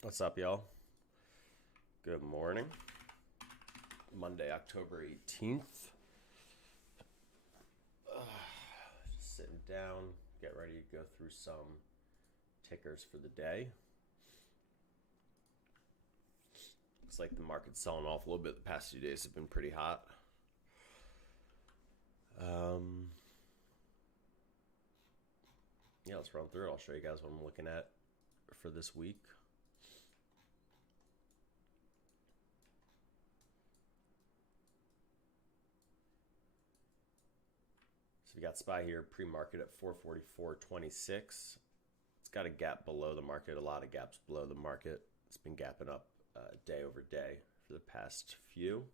What's up, y'all? Good morning. Monday, October 18th. Just sitting down, get ready to go through some tickers for the day. Looks like the market's selling off a little bit. The past few days have been pretty hot. Yeah, let's run through it. I'll show you guys what I'm looking at for this week. So we got SPY here pre-market at 444.26. It's got a gap below the market, a lot of gaps below the market. It's been gapping up day over day for the past few.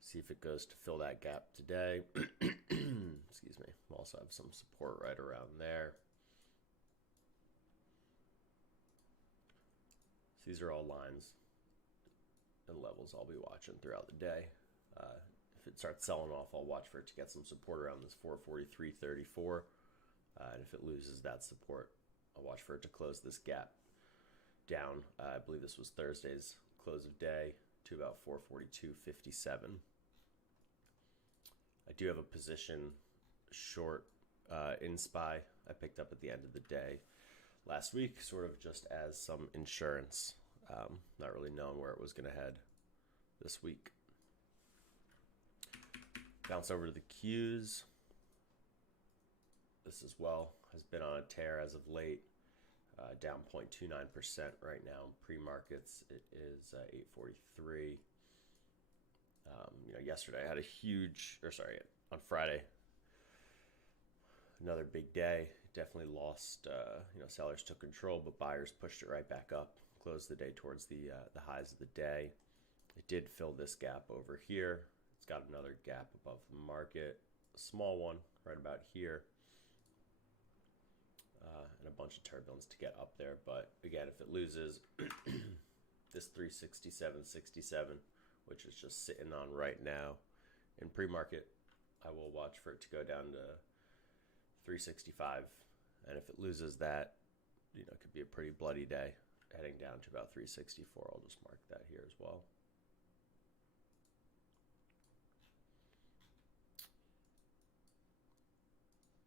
See if it goes to fill that gap today. Excuse me. We'll also have some support right around there. So these are all lines and levels I'll be watching throughout the day. If it starts selling off, I'll watch for it to get some support around this 443.34. And if it loses that support, I'll watch for it to close this gap down. I believe this was Thursday's close of day to about 442.57. I do have a position short in SPY I picked up at the end of the day last week, sort of just as some insurance, not really knowing where it was going to head this week. Bounce over to the Qs. This as well has been on a tear as of late, down 0.29% right now. Pre-markets, it is 843. Yesterday I had on Friday, another big day. Definitely lost. Sellers took control, but buyers pushed it right back up. Closed the day towards the highs of the day. It did fill this gap over here. It's got another gap above the market, a small one right about here, and a bunch of turbulence to get up there. But again, if it loses this 367.67, which is just sitting on right now in pre-market, I will watch for it to go down to 365. And if it loses that, it could be a pretty bloody day heading down to about 364. I'll just mark that here as well.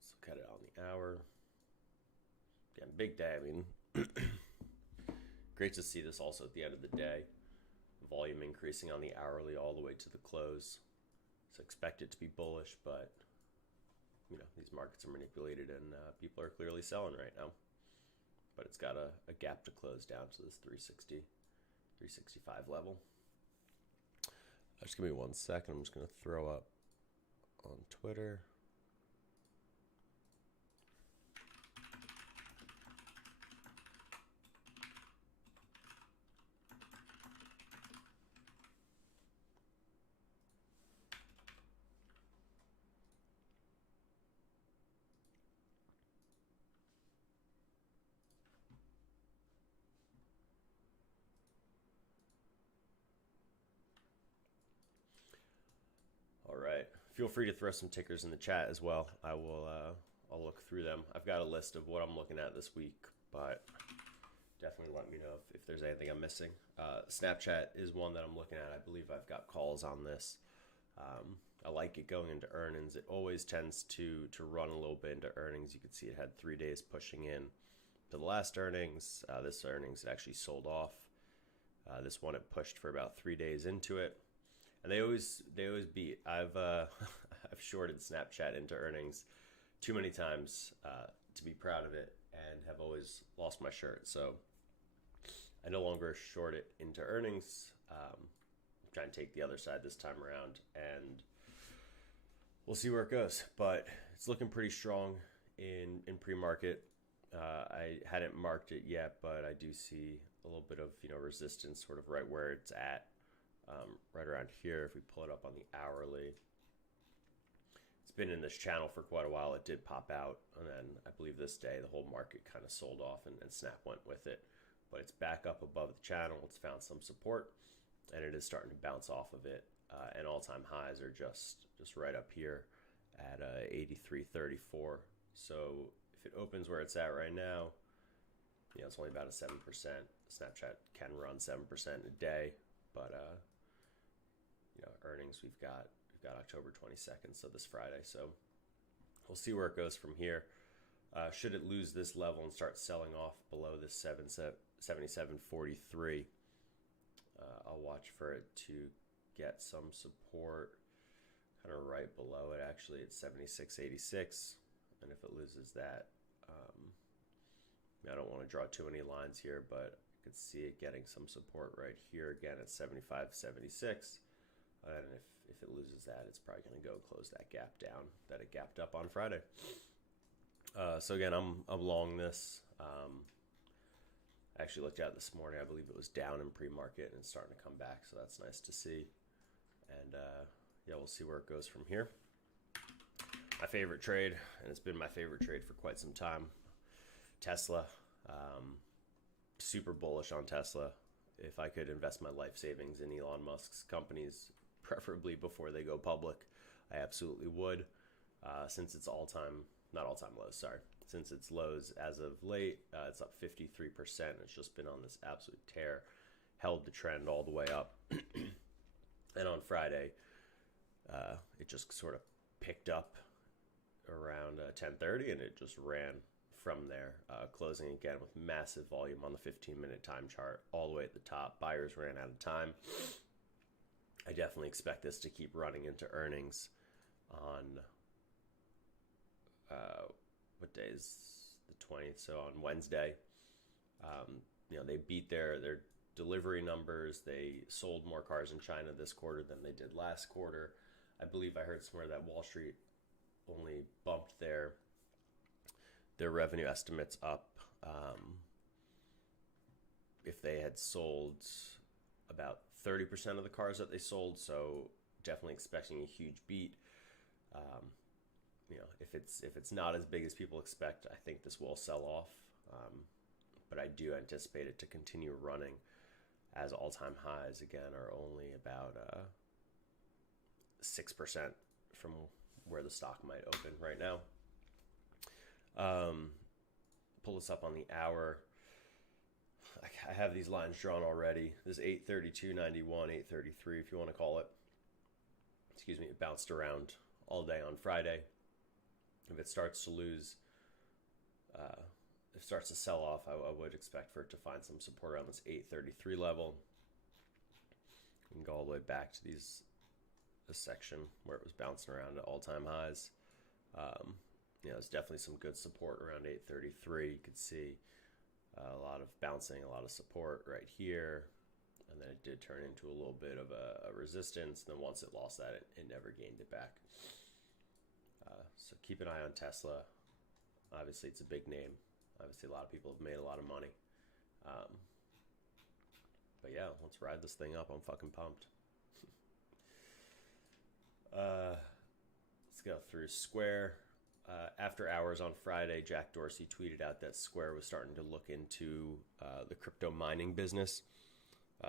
Let's look at it on the hour. Again, big day. Great to see this also at the end of the day. Volume increasing on the hourly all the way to the close. So expect it to be bullish, but these markets are manipulated and people are clearly selling right now. But it's got a gap to close down to this 360, 365 level. Just give me 1 second. I'm just going to throw up on Twitter. All right. Feel free to throw some tickers in the chat as well. I'll look through them. I've got a list of what I'm looking at this week, but definitely let me know if there's anything I'm missing. Snapchat is one that I'm looking at. I believe I've got calls on this. I like it going into earnings. It always tends to run a little bit into earnings. You can see it had 3 days pushing in to the last earnings. This earnings it actually sold off. This one it pushed for about 3 days into it. And they always beat. I've I've shorted Snapchat into earnings too many times to be proud of it, and have always lost my shirt. So I no longer short it into earnings. I'm trying to take the other side this time around, and we'll see where it goes. But it's looking pretty strong in pre-market. I hadn't marked it yet, but I do see a little bit of resistance, sort of right where it's at. Right around here, if we pull it up on the hourly, it's been in this channel for quite a while. It did pop out, and then I believe this day the whole market kind of sold off, and Snap went with it. But it's back up above the channel. It's found some support, and it is starting to bounce off of it. And all-time highs are just right up here at 83.34. So if it opens where it's at right now, it's only about a 7%. Snapchat can run 7% in a day, but earnings we've got October 22nd, so this Friday. So we'll see where it goes from here. Should it lose this level and start selling off below this 77.43, I'll watch for it to get some support kind of right below it. Actually, it's 76.86, and if it loses that, I don't want to draw too many lines here, but I could see it getting some support right here again at 75.76. And if it loses that, it's probably going to go close that gap down that it gapped up on Friday. So again, I'm long this. I actually looked at it this morning. I believe it was down in pre-market and it's starting to come back, so that's nice to see. And we'll see where it goes from here. My favorite trade, and it's been my favorite trade for quite some time, Tesla. Super bullish on Tesla. If I could invest my life savings in Elon Musk's companies, preferably before they go public, I absolutely would. Since it's since its lows as of late, it's up 53%. It's just been on this absolute tear, held the trend all the way up. And on Friday, it just sort of picked up around 10:30, and it just ran from there, closing again with massive volume on the 15-minute time chart all the way at the top. Buyers ran out of time. I definitely expect this to keep running into earnings on what day is the 20th? So on Wednesday. They beat their delivery numbers. They sold more cars in China this quarter than they did last quarter. I believe I heard somewhere that Wall Street only bumped their revenue estimates up if they had sold about 30% of the cars that they sold. So definitely expecting a huge beat. If it's not as big as people expect, I think this will sell off. But I do anticipate it to continue running, as all-time highs again are only about 6% from where the stock might open right now. Pull this up on the hour. I have these lines drawn already. This 832.91, 833 if you want to call it. Excuse me, it bounced around all day on Friday. If it starts to lose, if it starts to sell off, I would expect for it to find some support around this 833 level. We can go all the way back to this section where it was bouncing around at all-time highs. There's definitely some good support around 833. You could see a lot of bouncing, a lot of support right here. And then it did turn into a little bit of a resistance. And then once it lost that, it never gained it back. So keep an eye on Tesla. Obviously, it's a big name. Obviously, a lot of people have made a lot of money. But yeah, let's ride this thing up. I'm fucking pumped. Let's go through Square. After hours on Friday, Jack Dorsey tweeted out that Square was starting to look into the crypto mining business.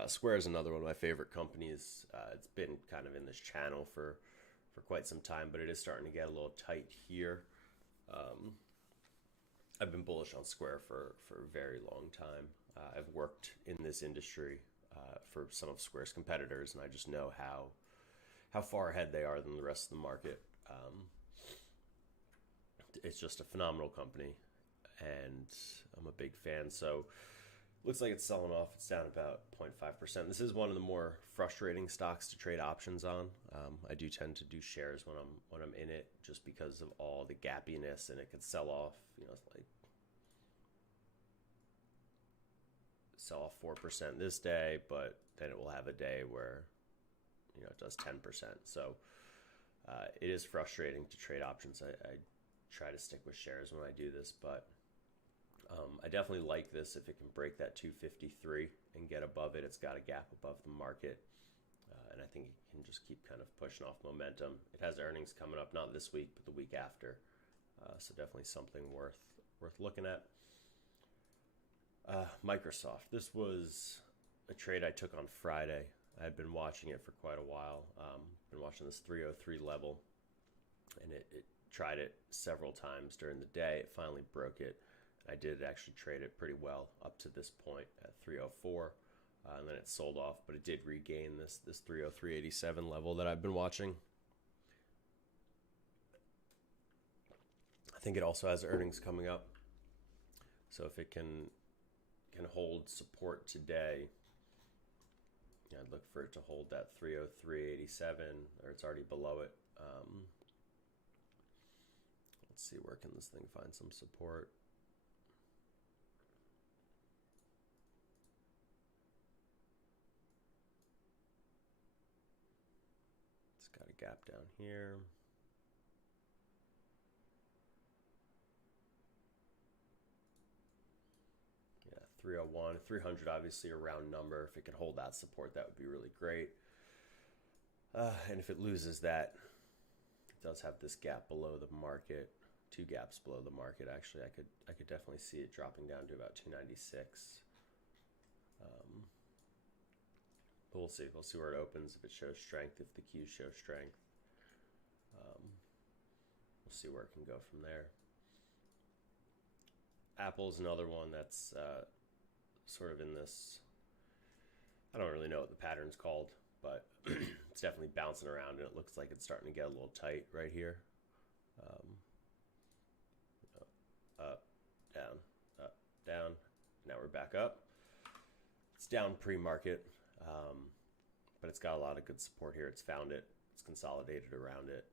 Square is another one of my favorite companies. It's been kind of in this channel for quite some time, but it is starting to get a little tight here. I've been bullish on Square for a very long time. I've worked in this industry for some of Square's competitors, and I just know how far ahead they are than the rest of the market. It's just a phenomenal company, and I'm a big fan. So looks like it's selling off. It's down about 0.5%. This is one of the more frustrating stocks to trade options on. I do tend to do shares when I'm in it, just because of all the gappiness, and it could sell off. Sell off 4% this day, but then it will have a day where it does 10%. So it is frustrating to trade options. I try to stick with shares when I do this, but I definitely like this if it can break that 253 and get above it. It's got a gap above the market, and I think it can just keep kind of pushing off momentum. It has earnings coming up, not this week, but the week after, so definitely something worth looking at. Microsoft. This was a trade I took on Friday. I had been watching it for quite a while. Been watching this 303 level, and it tried it several times during the day. It finally broke it. I did actually trade it pretty well up to this point at 304, and then it sold off, but it did regain this 303.87 level that I've been watching. I think it also has earnings coming up, so if it can hold support today, I'd look for it to hold that 303.87, or it's already below it. Let's see, where can this thing find some support? It's got a gap down here. Yeah, 301, 300, obviously a round number. If it can hold that support, that would be really great. And if it loses that, it does have this gap below the market, 2 gaps below the market. Actually, I could definitely see it dropping down to about 296. But we'll see. We'll see where it opens. If it shows strength, if the Qs show strength, we'll see where it can go from there. Apple's another one that's sort of in this, I don't really know what the pattern's called, but it's definitely bouncing around, and it looks like it's starting to get a little tight right here. Up, down, up, down. Now we're back up. It's down pre-market, but it's got a lot of good support here. It's found it. It's consolidated around it.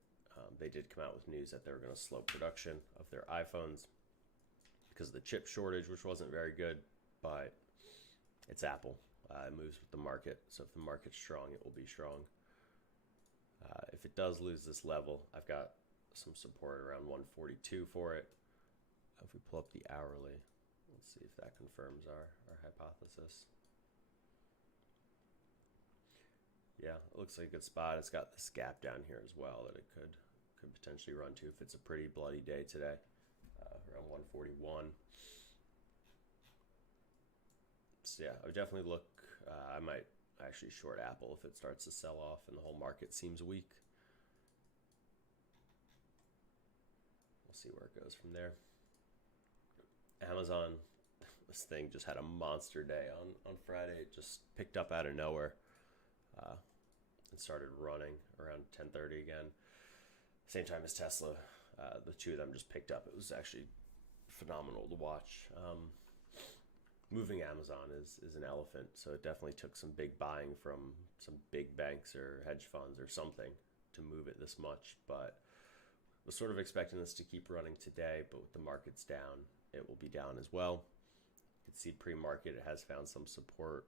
They did come out with news that they were going to slow production of their iPhones because of the chip shortage, which wasn't very good, but it's Apple. It moves with the market, so if the market's strong, it will be strong. If it does lose this level, I've got some support around 142 for it. If we pull up the hourly, let's see if that confirms our hypothesis. Yeah, it looks like a good spot. It's got this gap down here as well that it could potentially run to if it's a pretty bloody day today, around 141. So yeah, I would definitely look. I might actually short Apple if it starts to sell off and the whole market seems weak. We'll see where it goes from there. Amazon, this thing just had a monster day on Friday. It just picked up out of nowhere and started running around 10:30 again. Same time as Tesla. The two of them just picked up. It was actually phenomenal to watch. Moving Amazon is an elephant, so it definitely took some big buying from some big banks or hedge funds or something to move it this much, but was sort of expecting this to keep running today, but with the markets down, it will be down as well. You can see pre-market, it has found some support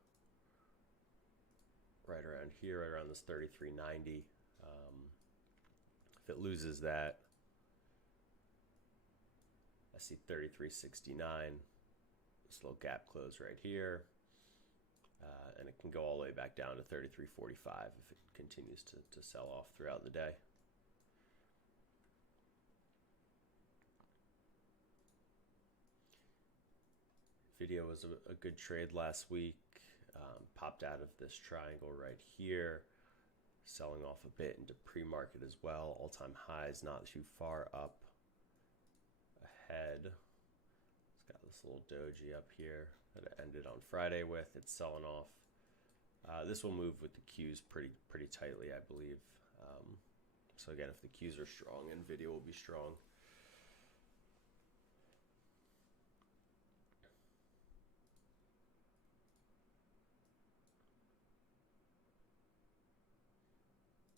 right around here, right around this 33.90. If it loses that, I see 33.69. This little gap close right here, and it can go all the way back down to 33.45 if it continues to sell off throughout the day. Video was a good trade last week. Popped out of this triangle right here, selling off a bit into pre-market as well. All-time highs not too far up ahead. It's got this little doji up here that it ended on Friday with. It's selling off. This will move with the Qs pretty tightly, I believe. So again, if the Qs are strong, NVIDIA will be strong.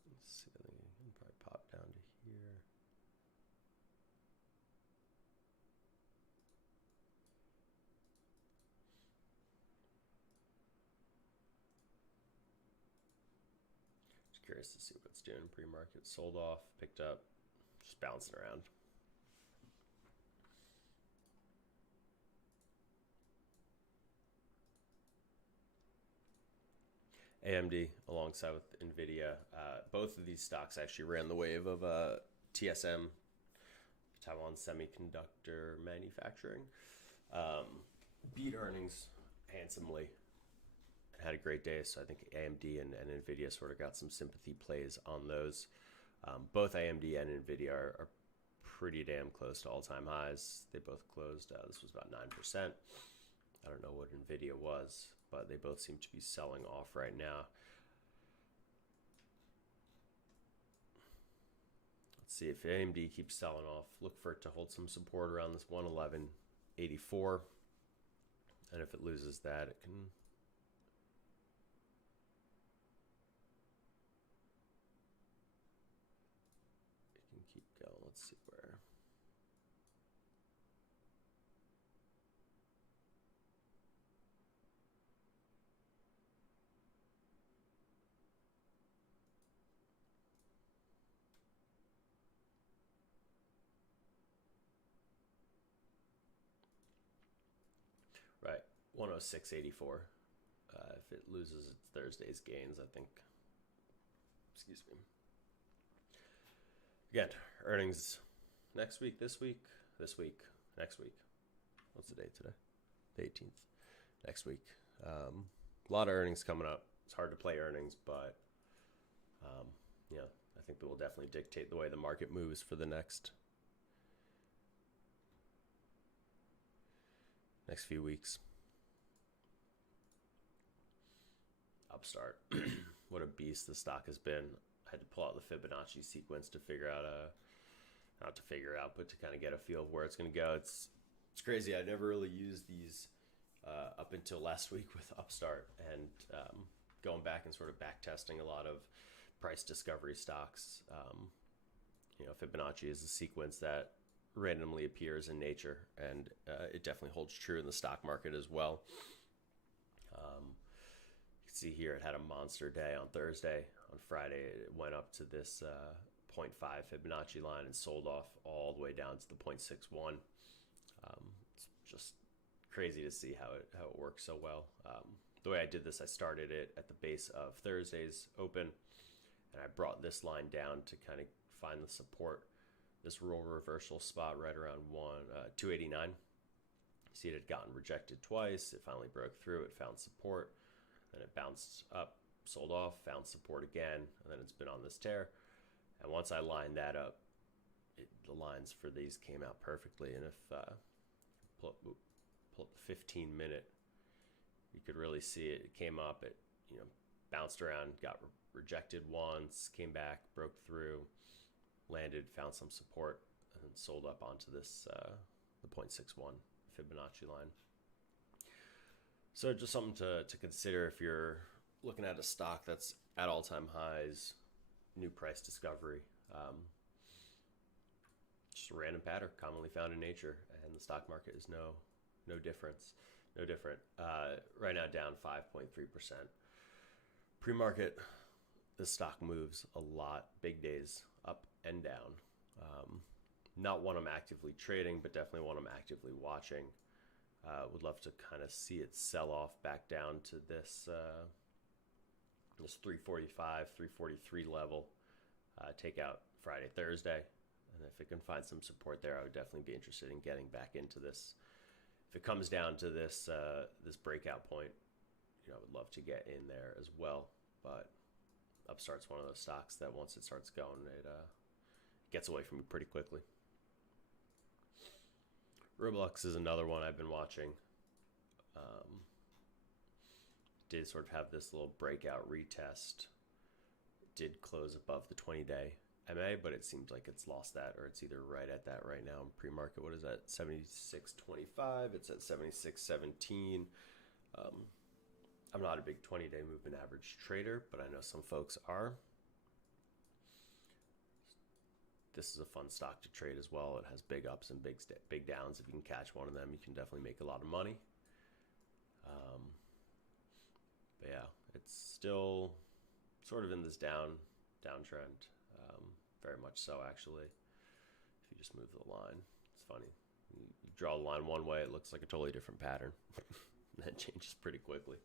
Let's see, I think you can probably pop down to here. Just curious to see what it's doing. Pre-market sold off, picked up, just bouncing around. AMD alongside with NVIDIA. Both of these stocks actually ran the wave of TSM, Taiwan Semiconductor Manufacturing. Beat earnings handsomely and had a great day. So I think AMD and NVIDIA sort of got some sympathy plays on those. Both AMD and NVIDIA are pretty damn close to all-time highs. They both closed. This was about 9%. I don't know what Nvidia was, but they both seem to be selling off right now. Let's see if AMD keeps selling off. Look for it to hold some support around this 111.84, and if it loses that, it can keep going. Let's see where. Right, 106.84. If it loses its Thursday's gains, I think. Excuse me. Again, earnings next week, this week, next week. What's the date today? The 18th. Next week. A lot of earnings coming up. It's hard to play earnings, but yeah, I think that will definitely dictate the way the market moves for the next few weeks. Upstart. What a beast the stock has been. I had to pull out the Fibonacci sequence to figure out not to figure out, but to kind of get a feel of where it's going to go. It's crazy. I never really used these up until last week with Upstart, and going back and sort of back testing a lot of price discovery stocks. Fibonacci is a sequence that randomly appears in nature, and it definitely holds true in the stock market as well. You can see here it had a monster day on Thursday. On Friday, it went up to this 0.5 Fibonacci line and sold off all the way down to the 0.61. It's just crazy to see how it works so well. The way I did this, I started it at the base of Thursday's open, and I brought this line down to kind of find the support. This rule reversal spot right around 289. See, it had gotten rejected twice. It finally broke through. It found support. Then it bounced up, sold off, found support again, and then it's been on this tear. And once I lined that up, the lines for these came out perfectly. And if pull up the 15-minute, you could really see it. It came up, it bounced around, got rejected once, came back, broke through, landed, found some support, and then sold up onto this the 0.61 Fibonacci line. So just something to consider if you're looking at a stock that's at all-time highs, new price discovery. Just a random pattern commonly found in nature, and the stock market is no different. Right now down 5.3%. Pre-market, the stock moves a lot, big days up and down. Not one I'm actively trading, but definitely one I'm actively watching. Would love to kind of see it sell off back down to this 345, 343 level. Take out Friday, Thursday, and if it can find some support there, I would definitely be interested in getting back into this. If it comes down to this this breakout point, I would love to get in there as well. But Upstart's one of those stocks that once it starts going, it gets away from you pretty quickly. Roblox is another one I've been watching. Did sort of have this little breakout retest. Did close above the 20-day MA, but it seems like it's lost that, or it's either right at that right now in pre-market. What is that? 76.25. It's at 76.17. I'm not a big 20-day moving average trader, but I know some folks are. This is a fun stock to trade as well. It has big ups and big downs. If you can catch one of them, you can definitely make a lot of money. But yeah, it's still sort of in this downtrend. Very much so, actually. If you just move the line, it's funny. You draw the line one way, it looks like a totally different pattern. That changes pretty quickly.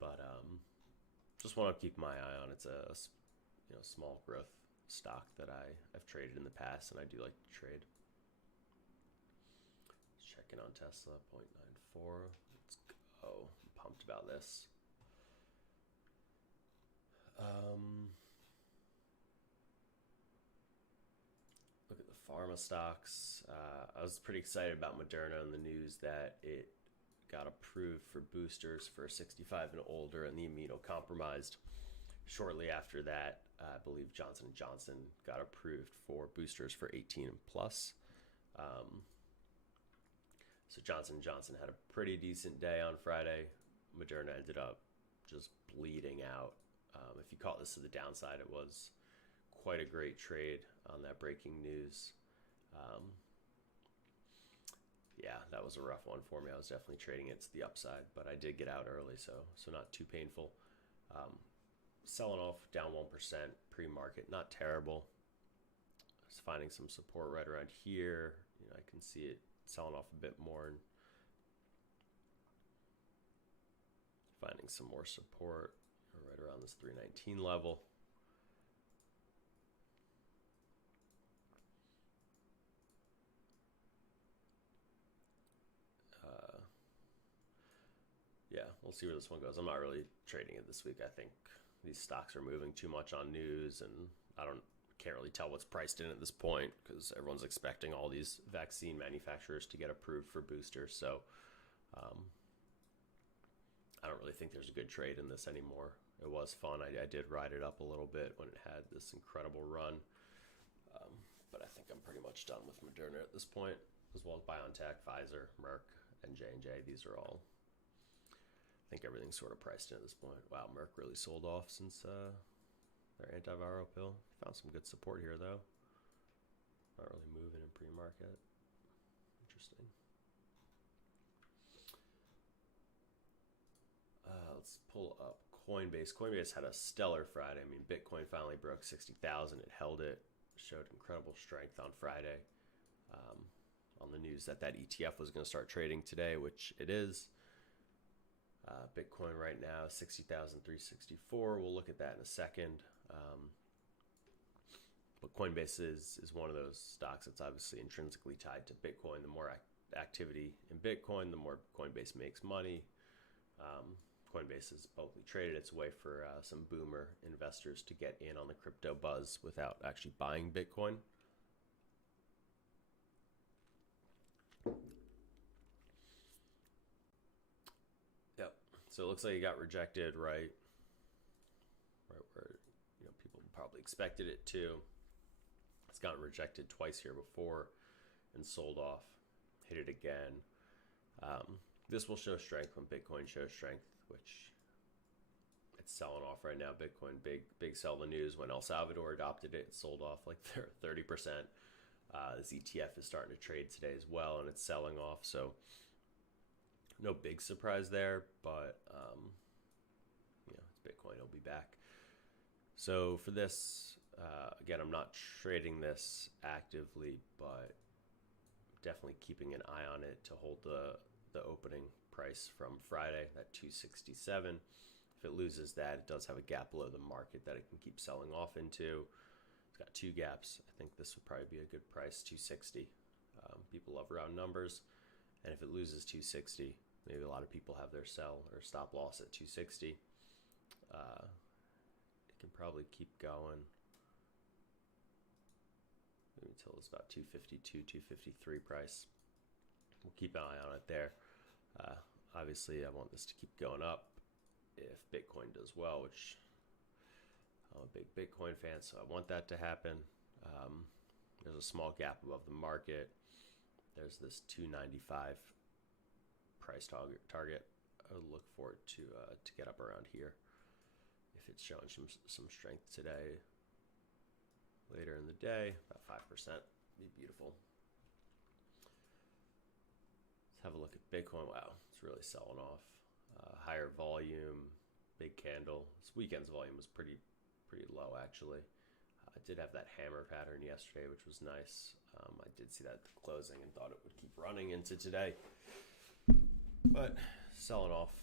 But just want to keep my eye on. It's a small growth stock that I've traded in the past, and I do like to trade. Checking on Tesla, 0.94. Let's go. I'm pumped about this. Look at the Pharma stocks. I was pretty excited about Moderna and the news that it got approved for boosters for 65 and older and the immunocompromised. Shortly after that, I believe Johnson & Johnson got approved for boosters for 18 and plus. So Johnson & Johnson had a pretty decent day on Friday. Moderna ended up just bleeding out. If you caught this to the downside, it was quite a great trade on that breaking news. Yeah, that was a rough one for me. I was definitely trading it to the upside, but I did get out early, so not too painful. Selling off down 1% pre-market, not terrible. Just finding some support right around here. I can see it selling off a bit more and finding some more support right around this 319 level. Yeah, we'll see where this one goes. I'm not really trading it this week. I think these stocks are moving too much on news, and can't really tell what's priced in at this point because everyone's expecting all these vaccine manufacturers to get approved for boosters. So I don't really think there's a good trade in this anymore. It was fun. I did ride it up a little bit when it had this incredible run. But I think I'm pretty much done with Moderna at this point, as well as BioNTech, Pfizer, Merck, and J&J. These are all, I think everything's sort of priced in at this point. Wow, Merck really sold off since their antiviral pill. Found some good support here, though. Not really moving in pre-market. Interesting. Let's pull up Coinbase. Coinbase had a stellar Friday. I mean, Bitcoin finally broke 60,000. It held it. Showed incredible strength on Friday. On the news that ETF was going to start trading today, which it is. Bitcoin right now, 60,364. We'll look at that in a second. But Coinbase is one of those stocks that's obviously intrinsically tied to Bitcoin. The more activity in Bitcoin, the more Coinbase makes money. Coinbase is publicly traded. It's a way for some boomer investors to get in on the crypto buzz without actually buying Bitcoin. Yep. So it looks like it got rejected right where people probably expected it to. It's gotten rejected twice here before and sold off. Hit it again. This will show strength when Bitcoin shows strength, which it's selling off right now. Bitcoin, big sell the news. When El Salvador adopted it, it sold off like 30%. This ETF is starting to trade today as well, and it's selling off. So no big surprise there, but it's Bitcoin. It'll be back. So for this, again, I'm not trading this actively, but definitely keeping an eye on it to hold the opening price from Friday, that 267. If it loses that, it does have a gap below the market that it can keep selling off into. It's got two gaps. I think this would probably be a good price, 260. People love round numbers. And if it loses 260, maybe a lot of people have their sell or stop loss at 260. It can probably keep going maybe until it's about 252, 253 price. We'll keep an eye on it there. Obviously, I want this to keep going up if Bitcoin does well, which I'm a big Bitcoin fan, so I want that to happen. There's a small gap above the market. There's this 295 price target. I would look for it to get up around here. If it's showing some strength today, later in the day, about 5%, be beautiful. Have a look at Bitcoin. Wow, it's really selling off. Higher volume, big candle. This weekend's volume was pretty low, actually. I did have that hammer pattern yesterday, which was nice. I did see that at the closing and thought it would keep running into today. But selling off.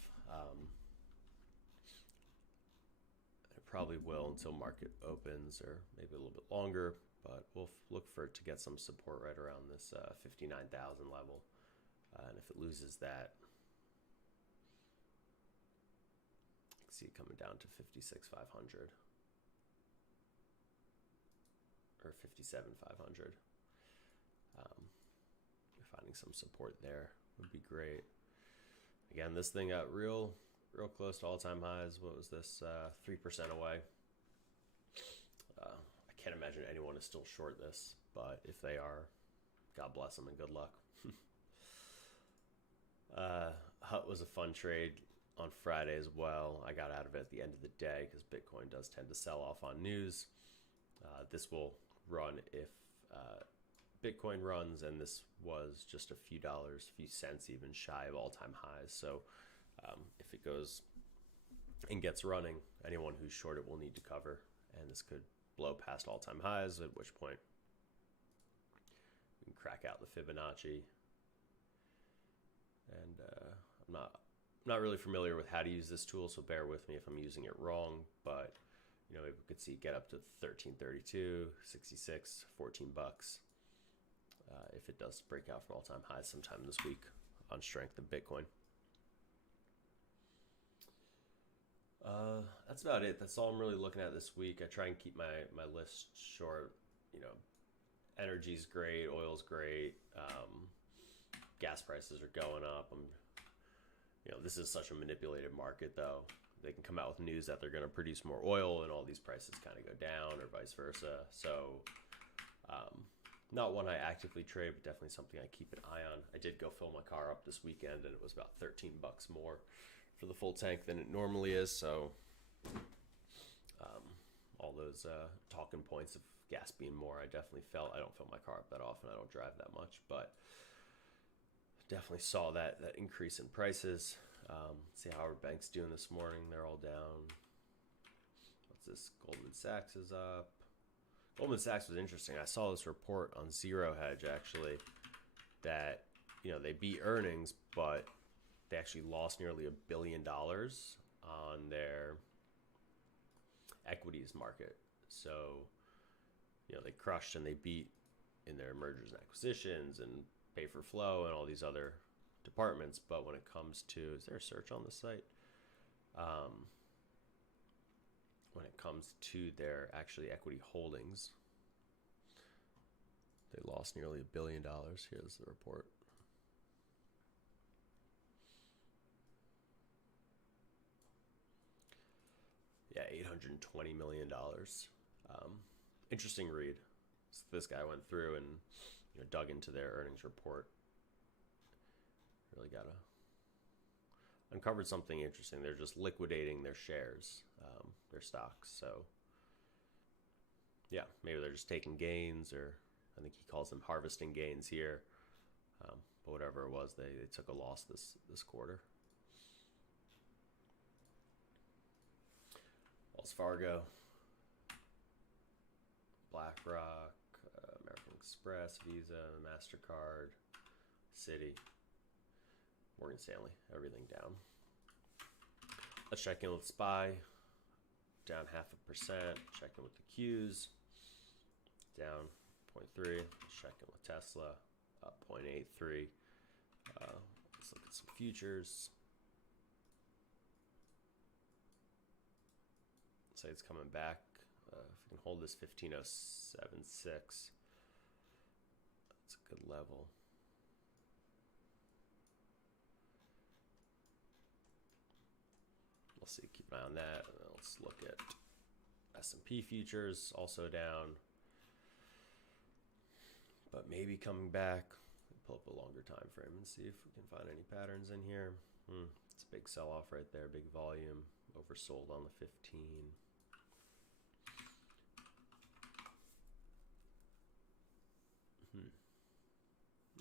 It probably will until market opens or maybe a little bit longer. But we'll look for it to get some support right around this 59,000 level. And if it loses that, you can see it coming down to 56,500 or 57,500. finding some support there would be great. Again, this thing got real close to all-time highs. What was this? 3% away. I can't imagine anyone is still short this, but if they are, God bless them and good luck. Hut was a fun trade on Friday as well. I got out of it at the end of the day because Bitcoin does tend to sell off on news. This will run if Bitcoin runs, and this was just a few dollars, few cents even shy of all-time highs. So if it goes and gets running, anyone who's short it will need to cover, and this could blow past all-time highs, at which point we can crack out the Fibonacci. And I'm not really familiar with how to use this tool, so bear with me if I'm using it wrong, but you know, maybe we could see get up to 1332, 66, 14 bucks if it does break out from all-time highs sometime this week on strength of Bitcoin. That's about it. That's all I'm really looking at this week. I try and keep my list short. You know, energy's great, oil's great, gas prices are going up. You know, this is such a manipulated market, though. They can come out with news that they're going to produce more oil and all these prices kind of go down, or vice versa. So, not one I actively trade, but definitely something I keep an eye on. I did go fill my car up this weekend, and it was about 13 bucks more for the full tank than it normally is. So, all those talking points of gas being more, I definitely felt. I don't fill my car up that often. I don't drive that much, but definitely saw that increase in prices. See how our bank's doing this morning. They're all down. What's this? Goldman Sachs is up. Goldman Sachs was interesting. I saw this report on Zero Hedge, actually, that, you know, they beat earnings, but they actually lost nearly $1 billion on their equities market. So, you know, they crushed and they beat in their mergers and acquisitions and pay for flow and all these other departments. But when it comes to, is there a search on the site? When it comes to their actually equity holdings, they lost nearly $1 billion. Here's the report. Yeah, $820 million. Interesting read. So this guy went through and, you know, dug into their earnings report. Really uncovered something interesting. They're just liquidating their shares, their stocks. So yeah, maybe they're just taking gains, or I think he calls them harvesting gains here. But whatever it was, they took a loss this quarter. Wells Fargo, BlackRock, American Express, Visa, MasterCard, Citi, Morgan Stanley, everything down. Let's check in with SPY, down 0.5%. Check in with the Qs, down 0.3. Let's check in with Tesla, up 0.83. Let's look at some futures. Say it's coming back. If we can hold this 15.076, that's a good level. We'll see. Keep an eye on that. Let's look at S&P futures, also down, but maybe coming back. Pull up a longer time frame and see if we can find any patterns in here. It's a big sell-off right there, big volume, oversold on the 15.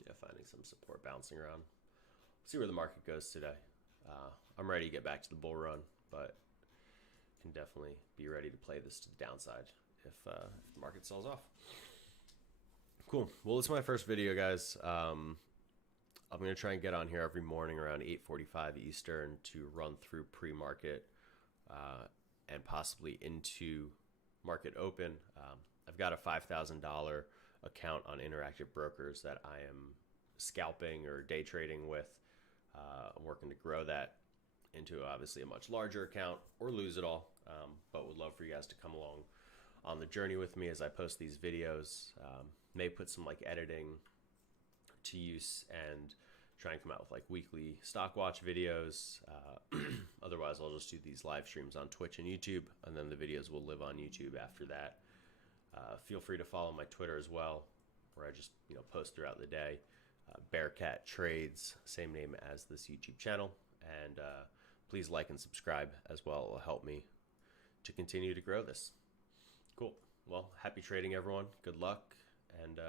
Yeah, finding some support, bouncing around. See where the market goes today. I'm ready to get back to the bull run, but can definitely be ready to play this to the downside if the market sells off. Cool. Well, this is my first video, guys. I'm going to try and get on here every morning around 8:45 Eastern to run through pre-market and possibly into market open. I've got a $5,000 account on Interactive Brokers that I am scalping or day trading with. I'm working to grow that into obviously a much larger account or lose it all, but would love for you guys to come along on the journey with me as I post these videos. May put some like editing to use and try and come out with like weekly stock watch videos. Otherwise, I'll just do these live streams on Twitch and YouTube, and then the videos will live on YouTube after that. Feel free to follow my Twitter as well, where I just post throughout the day. Bearcat Trades, same name as this YouTube channel, and please like and subscribe as well. It will help me to continue to grow this. Cool. Well, happy trading, everyone. Good luck, and